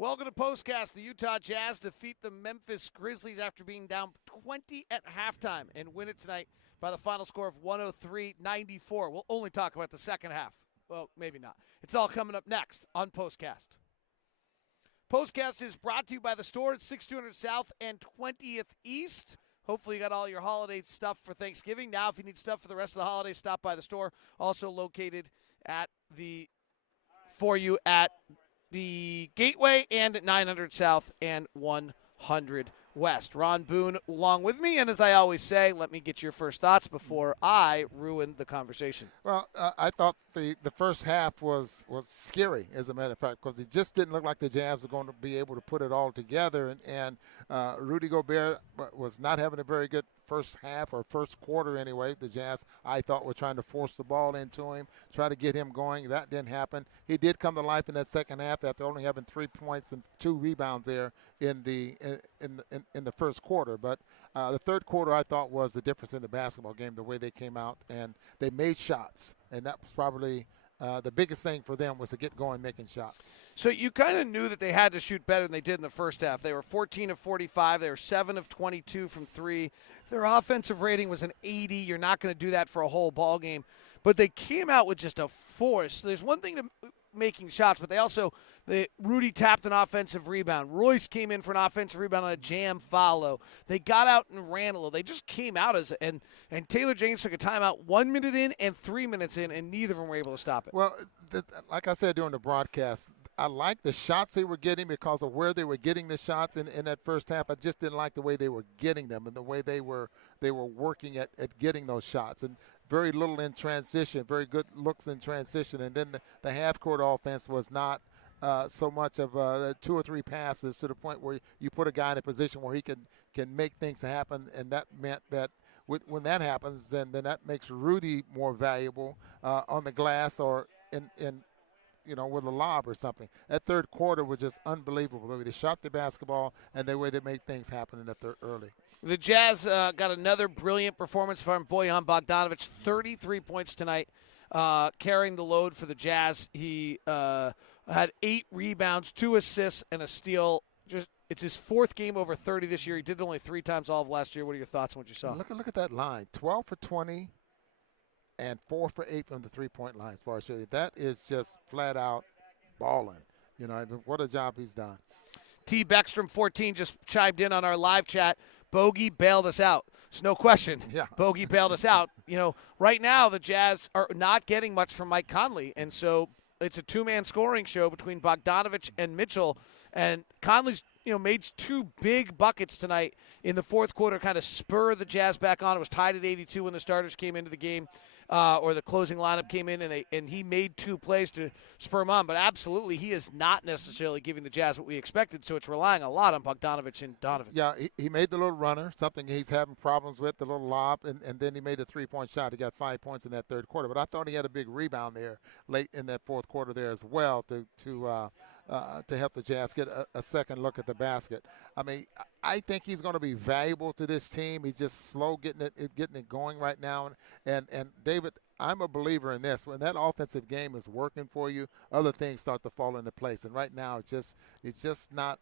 Welcome to POSTCAST. The Utah Jazz defeat the Memphis Grizzlies after being down 20 at halftime and win it tonight by the final score of 103-94. We'll only talk about the second half. Well, maybe not. It's all coming up next on POSTCAST. POSTCAST is brought to you by the store at 6200 South and 20th East. Hopefully you got all your holiday stuff for Thanksgiving. Now, if you need stuff for the rest of the holidays, stop by the store. Also located at the Gateway and at 900 South and 100 West. Ron Boone along with me, and as I always say, let me get your first thoughts before I ruin the conversation. Well, I thought the first half was scary, as a matter of fact, because it just didn't look like the Jazz were going to be able to put it all together, and Rudy Gobert was not having a very good first half or first quarter anyway. The Jazz, I thought, were trying to force the ball into him, try to get him going. That didn't happen. He did come to life in that second half after only having 3 points and 2 rebounds there in the first quarter. But the third quarter, I thought, was the difference in the basketball game, the way they came out and they made shots, and that was probably the biggest thing for them was to get going making shots. So you kind of knew that they had to shoot better than they did in the first half. They were 14 of 45. They were 7 of 22 from 3. Their offensive rating was an 80. You're not going to do that for a whole ball game. But they came out with just a force. So there's one thing to making shots, but Rudy tapped an offensive rebound. Royce came in for an offensive rebound on a jam follow. They got out and ran a little. They just came out and Taylor Jenkins took a timeout 1 minute in and 3 minutes in, and neither of them were able to stop it. Well, like I said during the broadcast, I liked the shots they were getting because of where they were getting the shots in that first half. I just didn't like the way they were getting them and the way they were working at getting those shots. And very little in transition, very good looks in transition. And then the half-court offense was not so much of 2 or 3 passes to the point where you put a guy in a position where he can make things happen. And that meant that when that happens, then that makes Rudy more valuable on the glass or in with a lob or something. That third quarter was just unbelievable. The way they shot the basketball and the way they made things happen in the third early. The Jazz got another brilliant performance from Bojan Bogdanovich, 33 points tonight, carrying the load for the Jazz. He had 8 rebounds, 2 assists, and a steal. It's his 4th game over 30 this year. He did it only 3 times all of last year. What are your thoughts on what you saw? Look at that line, 12 for 20 and 4 for 8 from the three-point line as far as shooting. That is just flat out balling. What a job he's done. T. Beckstrom, 14, just chimed in on our live chat. Bogey bailed us out. There's no question. Yeah. Bogey bailed us out. Right now the Jazz are not getting much from Mike Conley, and so it's a 2-man scoring show between Bogdanovich and Mitchell. And Conley's, made 2 big buckets tonight in the fourth quarter, kind of spur the Jazz back on. It was tied at 82 when the starters came into the game, or the closing lineup came in, and he made 2 plays to spur him on. But absolutely, he is not necessarily giving the Jazz what we expected, so it's relying a lot on Bogdanovich and Donovan. Yeah, he made the little runner, something he's having problems with, the little lob, and then he made a 3-point shot. He got 5 points in that third quarter. But I thought he had a big rebound there late in that fourth quarter there as well to help the Jazz get a second look at the basket. I mean, I think he's going to be valuable to this team. He's just slow getting it going right now. And David, I'm a believer in this. When that offensive game is working for you, other things start to fall into place. And right now, it's just not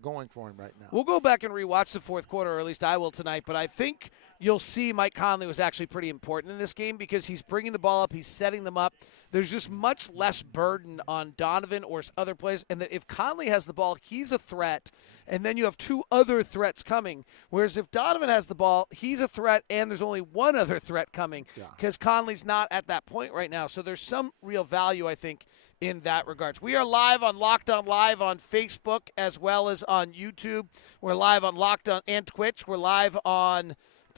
going for him right now. We'll go back and rewatch the fourth quarter, or at least I will tonight, but I think you'll see Mike Conley was actually pretty important in this game because he's bringing the ball up, he's setting them up. There's just much less burden on Donovan or other players, and that if Conley has the ball, he's a threat, and then you have 2 other threats coming. Whereas if Donovan has the ball, he's a threat, and there's only 1 other threat coming because Conley's not at that point right now. So there's some real value, I think, in that regards. We are live on Locked On Live on Facebook as well as on YouTube. We're live on Locked On and Twitch. We're live on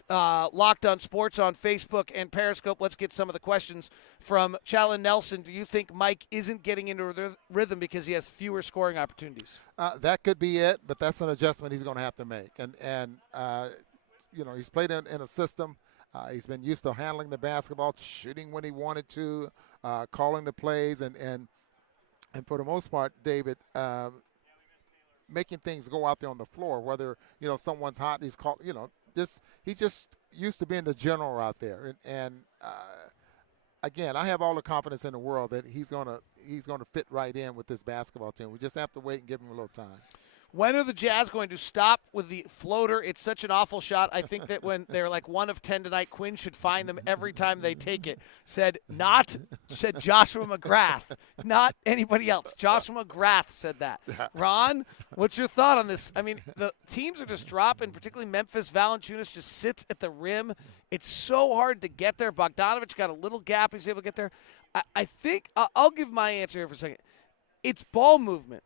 Locked On Sports on Facebook and Periscope. Let's get some of the questions from Challen Nelson. Do you think Mike isn't getting into the rhythm because he has fewer scoring opportunities? That could be it, but that's an adjustment he's going to have to make. And he's played in a system. He's been used to handling the basketball, shooting when he wanted to, calling the plays, and for the most part, David, making things go out there on the floor. Whether someone's hot, he's called. He's just used to being the general out there. And again, I have all the confidence in the world that he's gonna he's going to fit right in with this basketball team. We just have to wait and give him a little time. When are the Jazz going to stop with the floater? It's such an awful shot. I think that when they're like 1 of 10 tonight, Quinn should find them every time they take it. Said Joshua McGrath, not anybody else. Joshua McGrath said that. Ron, what's your thought on this? I mean, the teams are just dropping, particularly Memphis. Valanciunas just sits at the rim. It's so hard to get there. Bogdanovich got a little gap. He's able to get there. I think I'll give my answer here for a second. It's ball movement.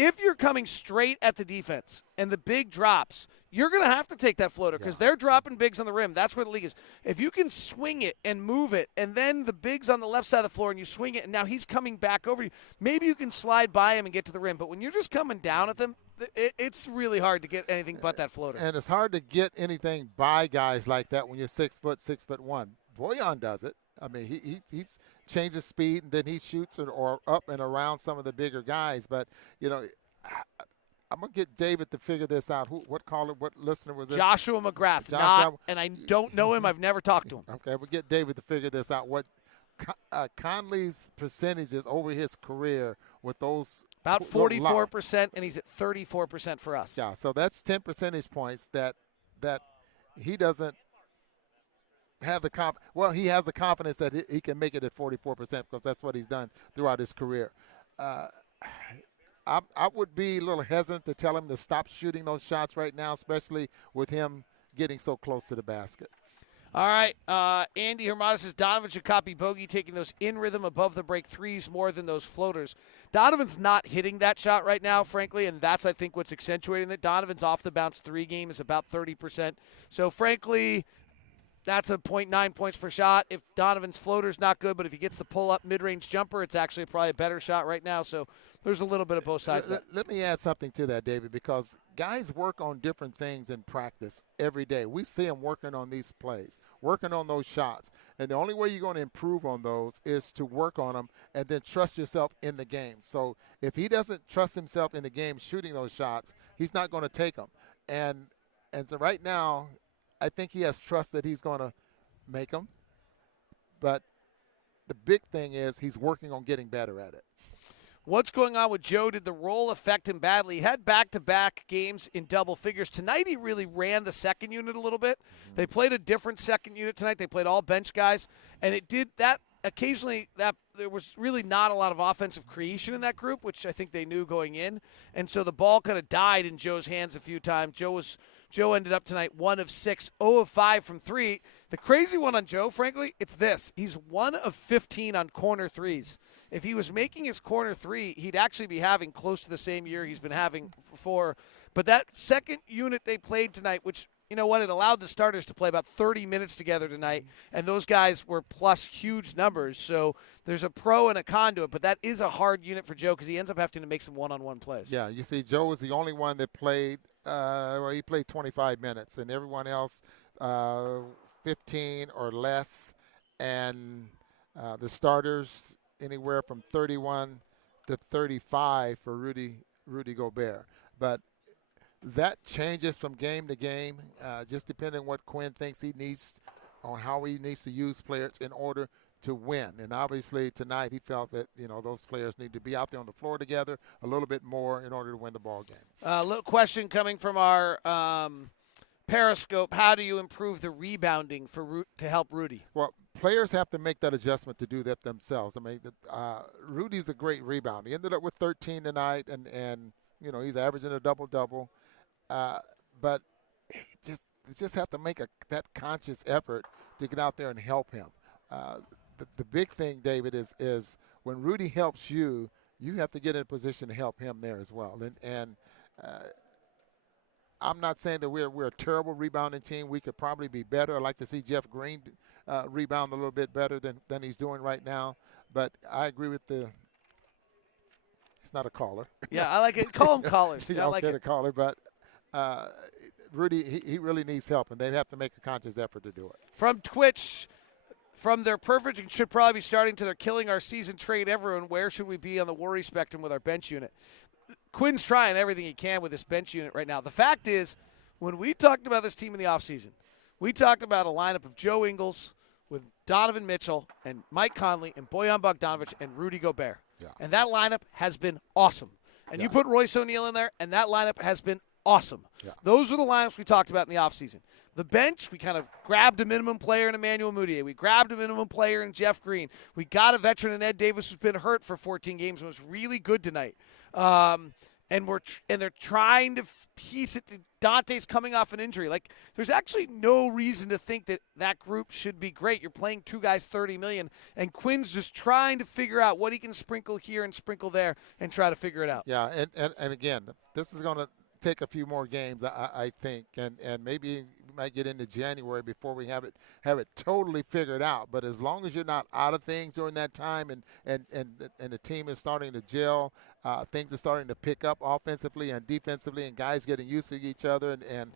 If you're coming straight at the defense and the big drops, you're going to have to take that floater because they're dropping bigs on the rim. That's where the league is. If you can swing it and move it, and then the big's on the left side of the floor and you swing it, and now he's coming back over you, maybe you can slide by him and get to the rim. But when you're just coming down at them, it's really hard to get anything but that floater. And it's hard to get anything by guys like that when you're 6'1". Bojan does it. I mean, he's changes speed, and then he shoots or up and around some of the bigger guys. But, you know, I'm going to get David to figure this out. What listener was this? Joshua McGrath. And I don't know him. I've never talked to him. Okay, we'll get David to figure this out. What Conley's percentages over his career with those – about 44%, and he's at 34% for us. Yeah, so that's 10 percentage points that he doesn't – have the he has the confidence that he can make it at 44% because that's what he's done throughout his career. I would be a little hesitant to tell him to stop shooting those shots right now, especially with him getting so close to the basket. All right, Andy Hermada says Donovan should copy Bogey, taking those in rhythm above the break threes more than those floaters. Donovan's not hitting that shot right now, frankly, and that's, I think, what's accentuating it. Donovan's off the bounce 3 game is about 30%. So, frankly, that's a 0.9 points per shot. If Donovan's floater's not good, but if he gets the pull-up mid-range jumper, it's actually probably a better shot right now. So there's a little bit of both sides. Let me add something to that, David, because guys work on different things in practice every day. We see them working on these plays, working on those shots. And the only way you're going to improve on those is to work on them and then trust yourself in the game. So if he doesn't trust himself in the game shooting those shots, he's not going to take them. And so right now – I think he has trust that he's going to make them. But the big thing is he's working on getting better at it. What's going on with Joe? Did the role affect him badly? He had back-to-back games in double figures. Tonight he really ran the second unit a little bit. Mm-hmm. They played a different second unit tonight. They played all bench guys. And it did that. Occasionally, there was really not a lot of offensive creation in that group, which I think they knew going in. And so the ball kind of died in Joe's hands a few times. Joe ended up tonight 1 of 6, 0 of 5 from 3. The crazy one on Joe, frankly, it's this. He's 1 of 15 on corner threes. If he was making his corner 3, he'd actually be having close to the same year he's been having before. But that second unit they played tonight, which, you know what, it allowed the starters to play about 30 minutes together tonight, and those guys were plus huge numbers. So there's a pro and a con to it, but that is a hard unit for Joe because he ends up having to make some one-on-one plays. Yeah, you see, Joe was the only one that played he played 25 minutes, and everyone else 15 or less, and the starters anywhere from 31 to 35 for Rudy Gobert. But that changes from game to game, just depending on what Quinn thinks he needs, on how he needs to use players in order to win. And obviously tonight he felt that, those players need to be out there on the floor together a little bit more in order to win the ball game. A little question coming from our Periscope. How do you improve the rebounding to help Rudy? Well, players have to make that adjustment to do that themselves. I mean, Rudy's a great rebounder. He ended up with 13 tonight, and he's averaging a double-double. But just have to make that conscious effort to get out there and help him. The big thing, David, is when Rudy helps you, you have to get in a position to help him there as well. And I'm not saying that we're a terrible rebounding team. We could probably be better. I'd like to see Jeff Green rebound a little bit better than he's doing right now. But I agree with he's not a caller. Yeah, I like it. Call him callers. I like it. A caller, but Rudy, he really needs help, and they have to make a conscious effort to do it. From Twitch, from their perfect and should probably be starting to their killing our season trade everyone, where should we be on the worry spectrum with our bench unit? Quinn's trying everything he can with this bench unit right now. The fact is, when we talked about this team in the offseason, we talked about a lineup of Joe Ingles with Donovan Mitchell and Mike Conley and Bojan Bogdanovich and Rudy Gobert. Yeah. And that lineup has been awesome. And you put Royce O'Neal in there, and that lineup has been awesome. Yeah. Those are the lineups we talked about in the offseason. The bench, we kind of grabbed a minimum player in Emmanuel Mudiay. We grabbed a minimum player in Jeff Green. We got a veteran in Ed Davis who's been hurt for 14 games and was really good tonight. And they're trying to piece it. Dante's coming off an injury. Like, there's actually no reason to think that group should be great. You're playing two guys $30 million, and Quinn's just trying to figure out what he can sprinkle here and sprinkle there and try to figure it out. Yeah, and again, this is going to take a few more games, I think, and maybe we might get into January before we have it totally figured out. But as long as you're not out of things during that time, and the team is starting to gel, things are starting to pick up offensively and defensively, and guys getting used to each other, and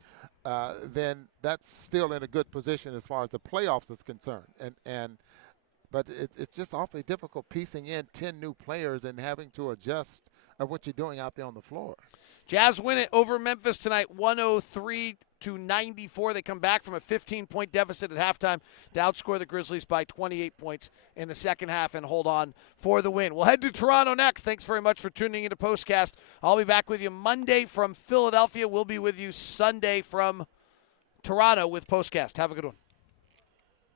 then that's still in a good position as far as the playoffs is concerned. But it's just awfully difficult piecing in 10 new players and having to adjust of what you're doing out there on the floor. Jazz win it over Memphis tonight, 103-94. They come back from a 15-point deficit at halftime to outscore the Grizzlies by 28 points in the second half and hold on for the win. We'll head to Toronto next. Thanks very much for tuning into POSTCAST. I'll be back with you Monday from Philadelphia. We'll be with you Sunday from Toronto with POSTCAST. Have a good one.